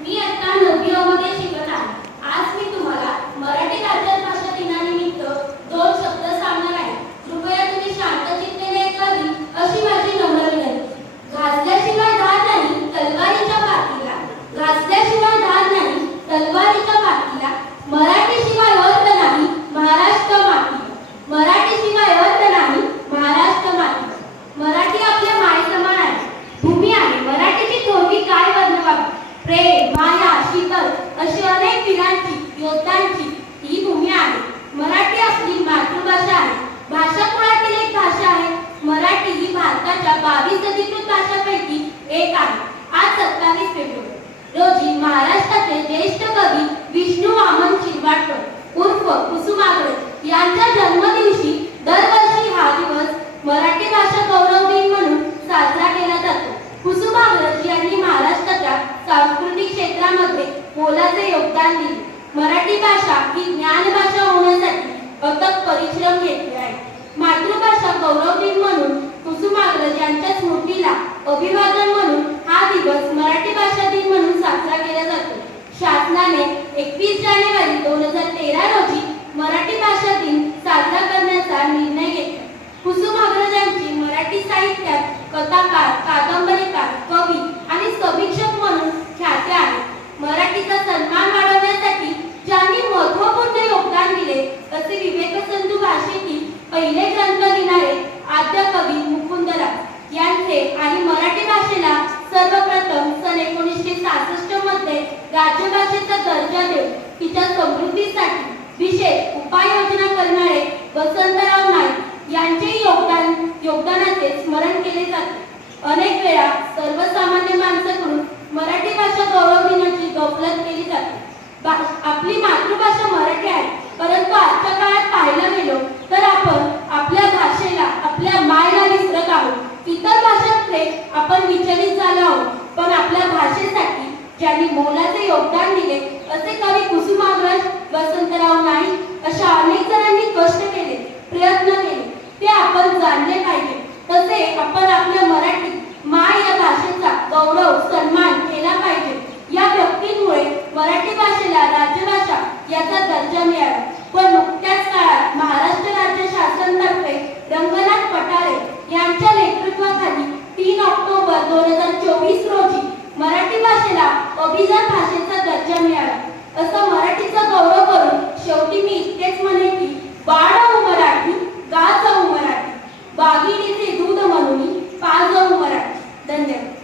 मी आता नववी मध्ये शिकत आहे. आज मी तुम्हाला मराठी राज्यात भाषा दिनानिमित्त दोन शब्द सांगणार आहे. कृपया तुम्ही शांत चित्तेने ऐकावी अशी माझी नम्र विनंती. घासल्याशिवाय धार नाही तलवारीच्या पाठीला घासल्याशिवाय धार नाही तलवारीच्या पाठीला मराठी अर्थ नाही महाराष्ट्र मातीला मराठीशिवाय अर्थ नाही महाराष्ट्र मातीला मराठी आपल्या मायसमान आहे भूमी आहे मराठीची थोरवी काय वर्णवावी प्रेम माया शीतल अशी अनेक वीरांची योद्धांची ही भूमी आहे. मराठी आपली मातृभाषा आहे. भाषा कुळातील एक भाषा आहे. मराठी ही भारताच्या बावीस अधिकृत भाषांपैकी एक आहे. आज सत्तावीस फेब्रुवारी रोजी महाराष्ट्राचे ज्येष्ठ कवी विष्णू वामन शिरवाडकर उर्फ कुसुमाग्रज यांच्या जन्मदिवशी दरवर्षी हा दिवस मराठी भाषा गौरव दिन म्हणून साजरा केला जातो कुसुमाग्रज यांनी महाराष्ट्राच्या सांस्कृतिक क्षेत्रामध्ये मोलाचे योगदान दिले. मराठी भाषा ही ज्ञान भाषा होण्यासाठी अथक परिश्रम घेतले आहे. मातृभाषा गौरव दिन म्हणून कुसुमाग्रज यांच्या स्मृतीला अभिवादन म्हणून हा दिवस मराठी भाषा दिन म्हणून साजरा केला जातो शासनाने एकवीस जानेवारी दोन हजार तेरा रोजी मराठी भाषा दिन साजरा करण्याचा निर्णय घेतला कुसुमाग्रजांची मराठी साहित्यात कथाकार कादंबरीकार कवी आणि समीक्षक म्हणून ख्याती आहे मराठीचा सन्मान वाढवण्यासाठी ज्यांनी महत्त्वपूर्ण योगदान दिले असे विवेकसिंधू भाषेतील पहिले ग्रंथ लिहिणारे आद्य कवी मुकुंदराव यांचे आणि मराठी भाषेला सर्वप्रथम सन एकोणीसशे सहासष्टमध्ये राज्यभाषेचा दर्जा देऊन तिच्या समृद्धीसाठी विशेष उपाययोजना करणारे वसंतराव नाईक यांचे योगदान योगदानाचे स्मरण केले जाते. अनेक वेळा सर्वसामान्य माणसाकडून मराठी भाषा गौरव दिनाची गफलत केली जाते भा- आपली मातृभाषा मराठी आहे परंतु आजच्या काळात पाहायला गेलो तर आपण आपल्या भाषेला आपल्या विसरत आहोत. इतर भाषांकडे आपण विचलित झालो आहोत. पण आपल्या भाषेसाठी ज्यांनी मोलाचे योगदान दिले असे कवी कुसुमाग्रज वसंतराव नाईक अशा अनेक जणांनी कष्ट केले प्रयत्न केले. ते आपण जाणले पाहिजे. तसे आपण आपल्या मराठी माय या भाषेचा गौरव सन्मान केला पाहिजे. या व्यक्तींमुळे मराठी भाषेला राज्यभाषा याचा दर्जा मिळाला. पण भाषेला अभिजात भाषेचा दर्जा मिळाला. असं मराठीचा गौरव करून शेवटी मी इतकेच म्हणे की बाळ मराठी गा जाऊ मराठी. बागिणीचे दूध म्हणून पा जाऊ मराठी. धन्यवाद.